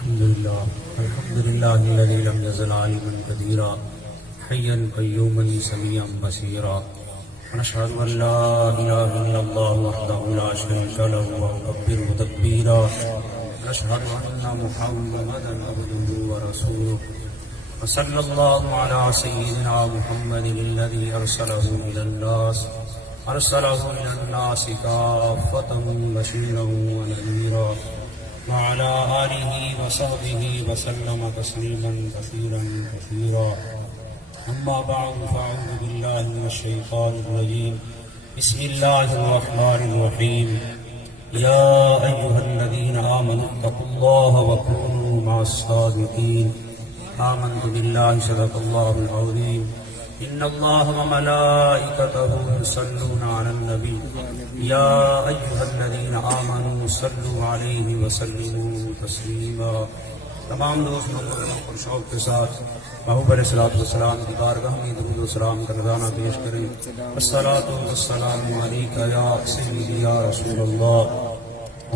الحمد لله الذي لم يزل عالما قديرا حيا قيوما سميعا بصيرا ونشهد ان لا اله الا الله وحده لا شريك له ونكبره تكبيرا ونشهد ان محمدا عبده ورسوله وصلى الله على سيدنا محمد الذي ارسله الى الناس كافة بشيرا ونذيرا وعلى آله وصحبه وسلم تسليما كثيرا كثيرا أما بعد فأعوذ بالله من الشيطان الرجيم بسم الله الرحمن الرحيم يا أيها الذين آمنوا اتقوا الله وكونوا مع الصادقين آمنت بالله صدق الله العظيم إن الله وملائكته يصلون على النبي يا أيها الذين آمنوا صلوا عليه وسلموا تسليما تمام دوست اور شوق کے ساتھ محبوب علیہ الصلوۃ والسلام کی بارگاہ میں درود و سلام کا نذرانہ پیش کریں. الصلاۃ والسلام علیک یا سیدی یا رسول اللہ،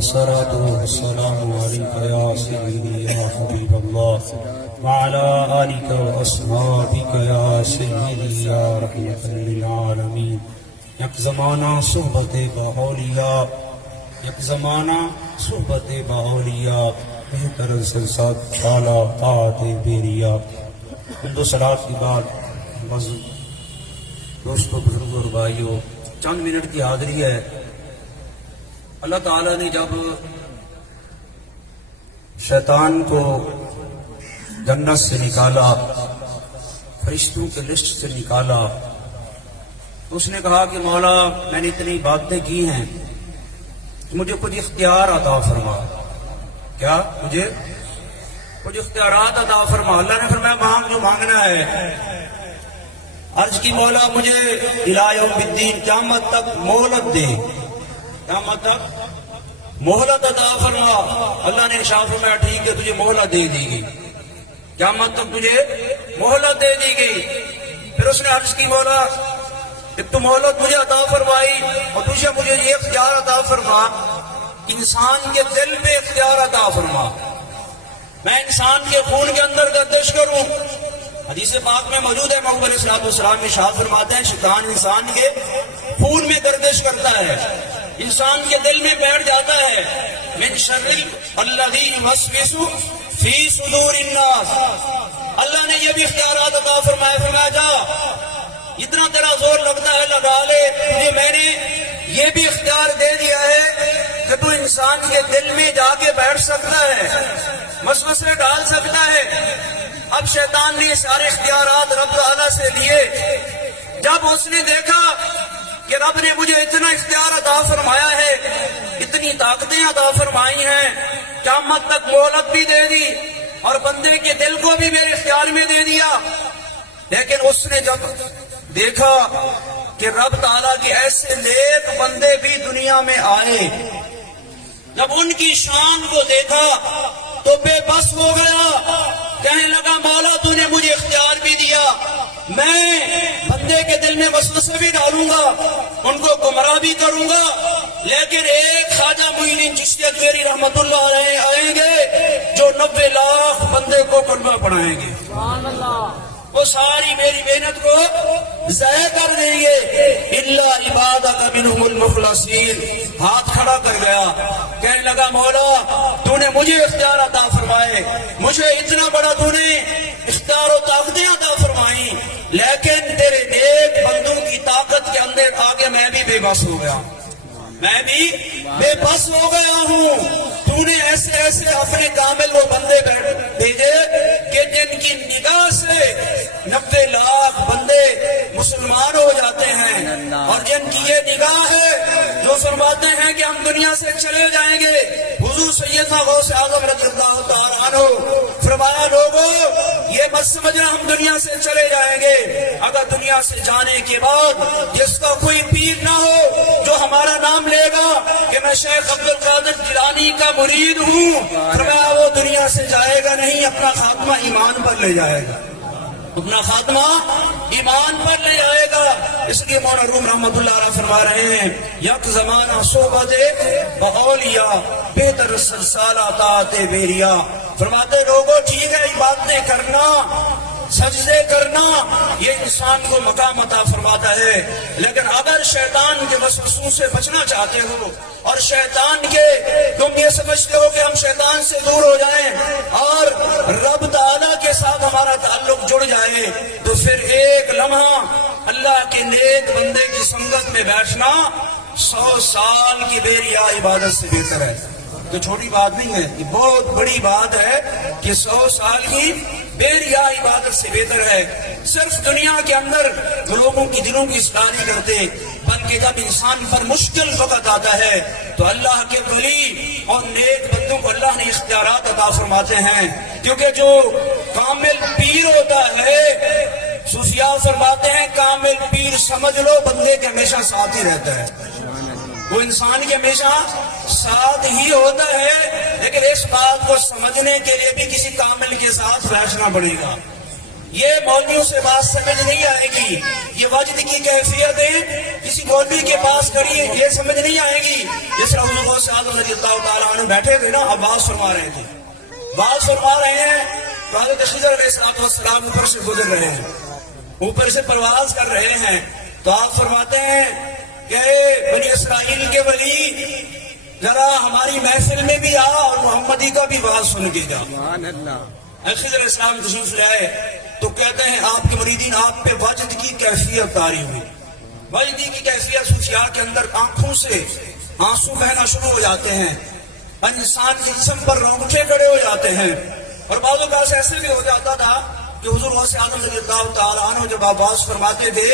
الصلاۃ والسلام علیک یا سیدی یا حبیب اللہ وعلى آلك وأصحابك يا سيدي يا رحمة للعالمين. یک زمانہ صحبت باولیاء، یک زمانہ صحبت باولیاء، بہتر سلسات اعلیٰ طاعت بیریا. حمد و صلات کی بات بس دوستوں بزرگوں اور بھائیوں، چند منٹ کی حاضری ہے. اللہ تعالیٰ نے جب شیطان کو جنت سے نکالا، فرشتوں کے لسٹ سے نکالا، تو اس نے کہا کہ مولا میں نے اتنی باتیں کی ہیں، مجھے کچھ اختیار عطا فرما. کیا؟ مجھے کچھ اختیارات عطا فرما. اللہ نے فرمایا مانگ جو مانگنا ہے. عرض کی مولا مجھے الی یوم الدین قیامت تک مہلت دے، قیامت تک مہلت عطا فرما. اللہ نے ارشاد فرمایا ٹھیک ہے تجھے مہلت دے دی گئی، قیامت تک تجھے مہلت دے دی گئی. پھر اس نے عرض کی مولا ایک تو مہلت مجھے عطا فرمائی اور تجھے مجھے یہ اختیار عطا فرما، انسان کے دل پہ اختیار عطا فرما. میں انسان کے خون کے اندر گردش کروں. حدیث پاک میں موجود ہے، محمد علیہ الصلوۃ والسلام ارشاد فرماتے ہیں شیطان انسان کے خون میں گردش کرتا ہے، انسان کے دل میں بیٹھ جاتا ہے. من شر الذی یوسوس فی صدور الناس. اللہ نے یہ بھی اختیارات عطا فرمایا، فرمایا جا اتنا تیرا زور لگتا ہے لگا لے، تجھے میں نے یہ بھی اختیار دے دیا ہے کہ تو انسان کے دل میں جا کے بیٹھ سکتا ہے، وسوسے ڈال سکتا ہے. اب شیطان نے یہ سارے اختیارات رب تعالیٰ سے لیے. جب اس نے دیکھا کہ رب نے مجھے اتنا اختیار عطا فرمایا ہے، اتنی طاقتیں عطا فرمائی ہیں، قیامت تک مہلت بھی دے دی اور بندے کے دل کو بھی میرے اختیار میں دے دیا. لیکن اس نے جب دیکھا کہ رب تعالیٰ کے ایسے نیک بندے بھی دنیا میں آئے، جب ان کی شان کو دیکھا تو بے بس ہو گیا. کہنے لگا مولا تو نے مجھے اختیار بھی دیا، میں بندے کے دل میں وسوسے بھی ڈالوں گا، ان کو گمراہ بھی کروں گا، لیکن ایک خواجہ معین الدین چشتی اجمیری رحمت اللہ علیہ آئیں گے جو 90 لاکھ بندے کو کلمہ پڑھائیں گے. وہ ساری میری محنت کو ضائع کر دیں گے. الا عبادک منہم المخلصین. ہاتھ کھڑا کر گیا، کہنے لگا مولا تو نے مجھے اختیار عطا فرمائے، مجھے اتنا بڑا تو نے اختیار و طاقتیں عطا فرمائی، لیکن تیرے نیک بندوں کی طاقت کے اندر آگے میں بھی بے بس ہو گیا، میں بھی بے بس ہو گیا ہوں. تو نے ایسے ایسے اپنے کامل وہ بندے بھیجے کہ جن کی نگاہ سے 90 لاکھ بندے مسلمان ہو جاتے ہیں، اور جن کی یہ نگاہ ہے جو فرماتے ہیں کہ ہم دنیا سے چلے جائیں گے. حضور سیدنا غوث اعظم رضی اللہ تعالیٰ عنہ فرمایا لوگوں یہ مت سمجھنا ہم دنیا سے چلے جائیں گے، اگر دنیا سے جانے کے بعد جس کا کوئی پیر نہ ہو جو ہمارا نام لے گا کہ میں شیخ عبد القادر جیلانی کا مرید ہوں، فرمایا وہ دنیا سے جائے گا نہیں، اپنا خاتمہ ایمان پر لے جائے گا، اپنا خاتمہ ایمان پر لے جائے گا. اس لیے مولانا روم رحمت اللہ علیہ فرما رہے ہیں یک زمانہ صحبت باولیاء بہتر سلسلہ طاعت بیریا. فرماتے لوگوں ٹھیک ہے عبادتیں کرنا، سجدے کرنا، یہ انسان کو مقام عطا فرماتا ہے، لیکن اگر شیطان کے وسوسوں سے بچنا چاہتے ہو اور شیطان کے تم یہ سمجھتے ہو کہ ہم شیطان سے دور ہو جائیں اور رب تعالیٰ کے ساتھ ہمارا تعلق جڑ جائے، تو پھر ایک لمحہ اللہ کے نیک بندے کی سنگت میں بیٹھنا 100 سال کی بے ریا عبادت سے بہتر ہے۔ تو چھوٹی بات نہیں ہے، یہ بہت بڑی بات ہے کہ 100 سال کی بے ریا عبادت سے بہتر ہے۔ صرف دنیا کے اندر لوگوں کی دلوں کی اصلاح نہیں کرتے، بلکہ جب انسان پر مشکل وقت آتا ہے تو اللہ کے ولی اور نیک بندوں کو اللہ نے اختیارات عطا فرماتے ہیں، کیونکہ جو کامل پیر ہوتا ہے، صوفیاء فرماتے ہیں کامل پیر سمجھ لو بندے کے ہمیشہ ساتھ ہی رہتا ہے، وہ انسان کے ہمیشہ ساتھ ہی ہوتا ہے، لیکن اس بات کو سمجھنے کے لیے بھی کسی کامل کے ساتھ بیٹھنا پڑے گا۔ یہ مولویوں سے بات سمجھ نہیں آئے گی، یہ وجد کی کیفیتیں کسی مولوی کے پاس کھڑی ہے یہ سمجھ نہیں آئے گی۔ جس طرح حضور غوث اعظم رضی اللہ تعالیٰ عنہ بیٹھے تھے نا، اب بات فرما رہے تھے، بات فرما رہے ہیں تو حضرت خضر علیہ السلام اوپر سے گزر رہے ہیں، اوپر سے پرواز کر رہے ہیں، تو آپ فرماتے ہیں کہ بنی اسرائیل کے ولی ذرا ہماری محفل میں بھی آ اور محمدی کا بھی بات سن کے جا۔ خضر علیہ السلام تشریف لے آئے تو کہتے ہیں آپ کے مریدین آپ پہ وجد کی کیفیت طاری ہوئی، وجدی کی کیفیت صوفیاء کے اندر آنکھوں سے آنسو بہنا شروع ہو جاتے ہیں، انسان کے جسم پر رونگٹے کھڑے ہو جاتے ہیں، اور بعض اوقات ایسے بھی ہو جاتا تھا کہ حضور غوث اعظم رضی اللہ تعالیٰ عنہ جب آواز فرماتے تھے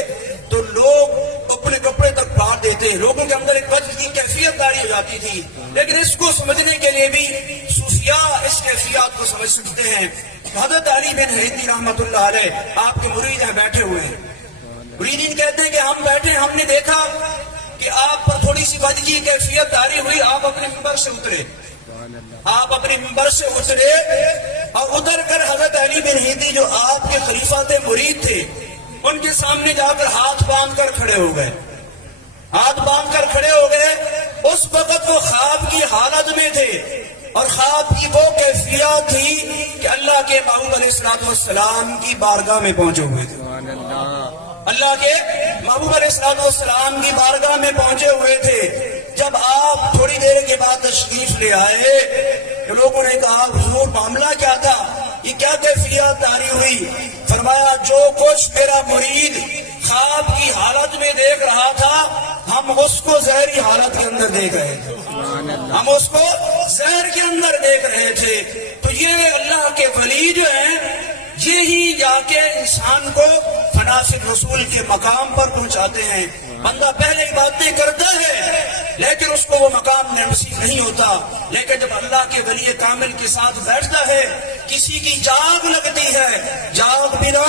تو لوگ اپنے کپڑے تک پھاڑ دیتے، لوگوں کے اندر ایک وجد کی کیفیت طاری ہو جاتی تھی۔ لیکن اس کو سمجھنے کے لیے بھی صوفیاء اس کیفیات کو سمجھ سکتے ہیں۔ حضرت علی بن حیدی رحمۃ اللہ علیہ آپ کے مرید ہیں، بیٹھے ہوئے ہیں، مریدین کہتے ہیں کہ ہم بیٹھے، ہم نے دیکھا کہ آپ پر تھوڑی سی وجد کی کیفیت طاری ہوئی، آپ اپنے منبر سے اترے، آپ اپنے منبر سے اترے اور اتر کر حضرت علی بن حیدی جو آپ کے خلیفہ تھے، مرید تھے، ان کے سامنے جا کر ہاتھ باندھ کر کھڑے ہو گئے، ہاتھ باندھ کر کھڑے ہو گئے۔ اس وقت وہ خواب کی حالت میں تھے اور خواب کی وہ کیفیت تھی کہ اللہ کے محبوب علیہ السلام کی بارگاہ میں پہنچے ہوئے تھے، اللہ کے محبوب علیہ السلام کی بارگاہ میں پہنچے ہوئے تھے۔ جب آپ تھوڑی دیر کے بعد تشریف لے آئے تو لوگوں نے کہا حضور معاملہ کیا تھا، یہ کیا کیفیت طاری ہوئی؟ فرمایا جو کچھ میرا مرید خواب کی حالت میں دیکھ رہا تھا ہم اس کو ظاہری حالت کے اندر دیکھ رہے تھے، ہم اس کو ظاہر کے اندر دیکھ رہے تھے۔ تو یہ اللہ کے ولی جو ہیں یہی جا کے انسان کو فناء الرسول کے مقام پر پہنچاتے ہیں۔ بندہ پہلے ہی باتیں کرتا ہے لیکن اس کو وہ مقام نصیب نہیں ہوتا، لیکن جب اللہ کے ولی کامل کے ساتھ بیٹھتا ہے، کسی کی جاگ لگتی ہے، جاگ بنا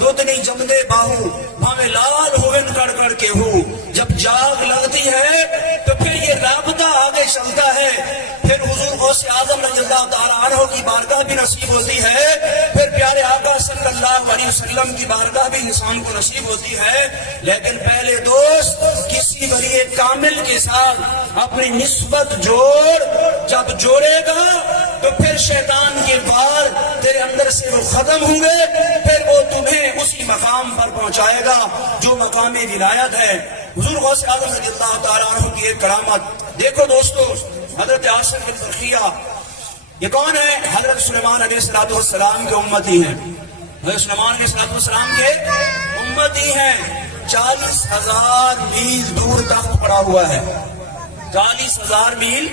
دودھ نہیں جمدے باہو بھاوے لال ہوئن کڑ کڑ کے ہو، جب جاگ لگتی ہے تو پھر یہ رابطہ آگے چلتا ہے، پھر حضور غوث اعظم رضی اللہ تعالیٰ عنہ کی بارگاہ بھی نصیب ہوتی ہے، پھر پیارے آقا صلی اللہ علیہ وسلم کی بارگاہ بھی انسان کو نصیب ہوتی ہے۔ لیکن پہلے دوست کسی ولی کامل کے ساتھ اپنی نسبت جوڑ، جب جوڑے گا تو پھر شیطان کے وار تیرے اندر سے وہ ختم ہوں گے، پھر وہ تمہیں اسی مقام پر پہنچائے گا جو مقام ولایت ہے۔ حضور غوث اعظم رضی اللہ تعالیٰ عنہ کی ایک کرامت دیکھو دوستو، حضرت عاصم بن برقیہ یہ کون ہے؟ حضرت سلیمان علیہ السلام کے امتی ہیں، حضرت سلیمان علیہ السلام کے امتی ہیں۔ 40,000 میل دور تخت پڑا ہوا ہے، 40,000 میل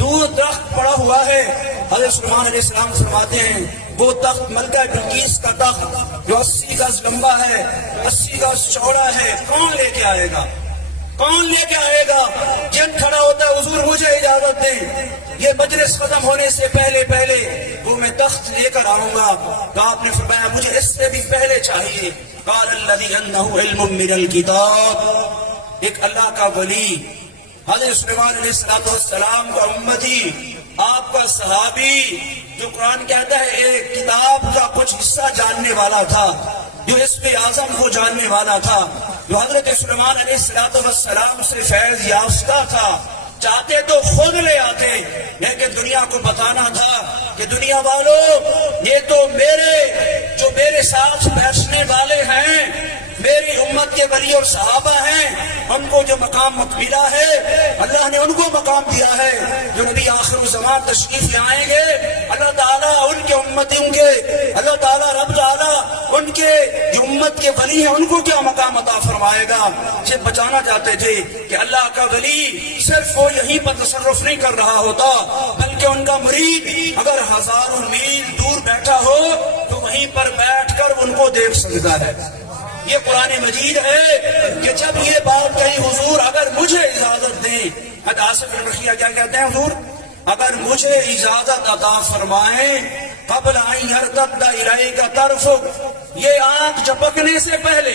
دور تخت پڑا ہوا ہے۔ حضرت سلیمان علیہ السلام فرماتے ہیں وہ تخت ملکہ بلقیس کا تخت جو 80 گز لمبا ہے، 80 گز چوڑا ہے، کون لے کے آئے گا؟ کون لے کے آئے گا؟ جن کھڑا ہوتا ہے حضور مجھے اجازت دیں، یہ مجلس ختم ہونے سے پہلے وہ میں تخت لے کر آؤں گا۔ تو آپ نے فرمایا مجھے اس سے بھی پہلے چاہیے۔ قال الذی انہ علم من الکتاب، ایک اللہ کا ولی حضرت سلیمان علیہ السلام کا امتی، آپ کا صحابی جو قرآن کہتا ہے ایک کتاب کا کچھ حصہ جاننے والا تھا، جو حزب اعظم کو جاننے والا تھا، جو حضرت سلیمان علیہ السلام سے فیض یافتہ تھا، چاہتے تو خود لے آتے لیکن دنیا کو بتانا تھا کہ کہ دنیا والوں یہ تو جو میرے ساتھ بیٹھنے والے ہیں میری امت کے ولی اور صحابہ ہیں، ان کو جو مقام ملا ہے اللہ نے ان کو مقام دیا ہے۔ جو نبی آخر الزمان تشریف لے آئیں گے اللہ تعالیٰ ان کے امتیوں کے اللہ تعالیٰ رب تعالیٰ ان کے جو امت کے ولی ہیں ان کو کیا مقام عطا فرمائے گا۔ سے بچانا چاہتے تھے کہ اللہ کا ولی صرف وہ یہیں پر تصرف نہیں کر رہا ہوتا بلکہ ان کا مرید اگر ہزاروں میل دور بیٹھا ہو تو وہیں پر بیٹھ کر ان کو دیکھ سکتا ہے۔ یہ قرآن مجید ہے کہ جب یہ بات کہی حضور اگر مجھے اجازت دیں، حضرت آصف بن رشیہ کیا کہتے ہیں حضور اگر مجھے اجازت عطا فرمائیں قبل ان یرتد الیک طرفک، یہ آنکھ جھپکنے سے پہلے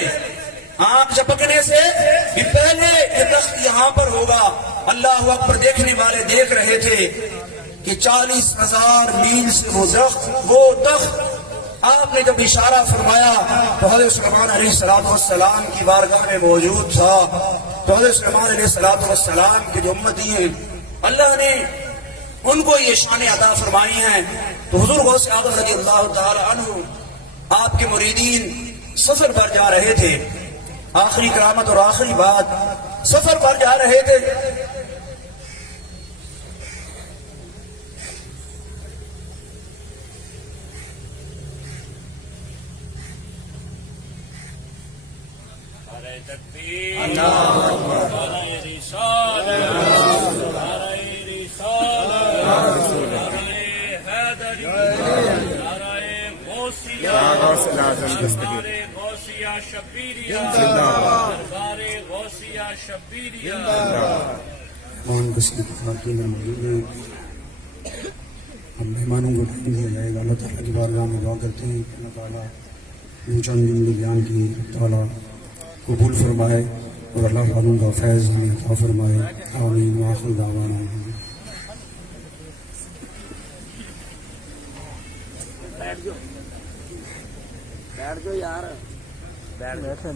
بھی پہلے یہ تخت یہاں پر ہوگا۔ اللہ اکبر، دیکھنے والے دیکھ رہے تھے کہ 40,000 میل سے وہ تخت آپ نے جب اشارہ فرمایا تو حضرت سلیمان علیہ السلام کی بارگاہ میں موجود تھا۔ تو حضرت سلیمان علیہ السلام کے جو امتی ہیں اللہ نے ان کو یہ شان عطا فرمائی ہیں۔ تو حضور غوث اعظم رضی اللہ تعالی عنہ آپ کے مریدین سفر پر جا رہے تھے، آخری کرامت اور آخری بات سفر پر جا رہے تھے۔ ہم مہمانوں کو ٹائم دیا جائے گا۔ اللہ تعالیٰ کی بارگاہ میں دعا کرتے ہیں کہ اللہ تعالیٰ ان چند جملے بیان کی تعالیٰ قبول فرمائے اور اللہ تعالیٰ کا فیض ہمیں عطا فرمائے۔ آمین وآخر دعوانا۔ بیٹھ جاؤ یار، بیٹھ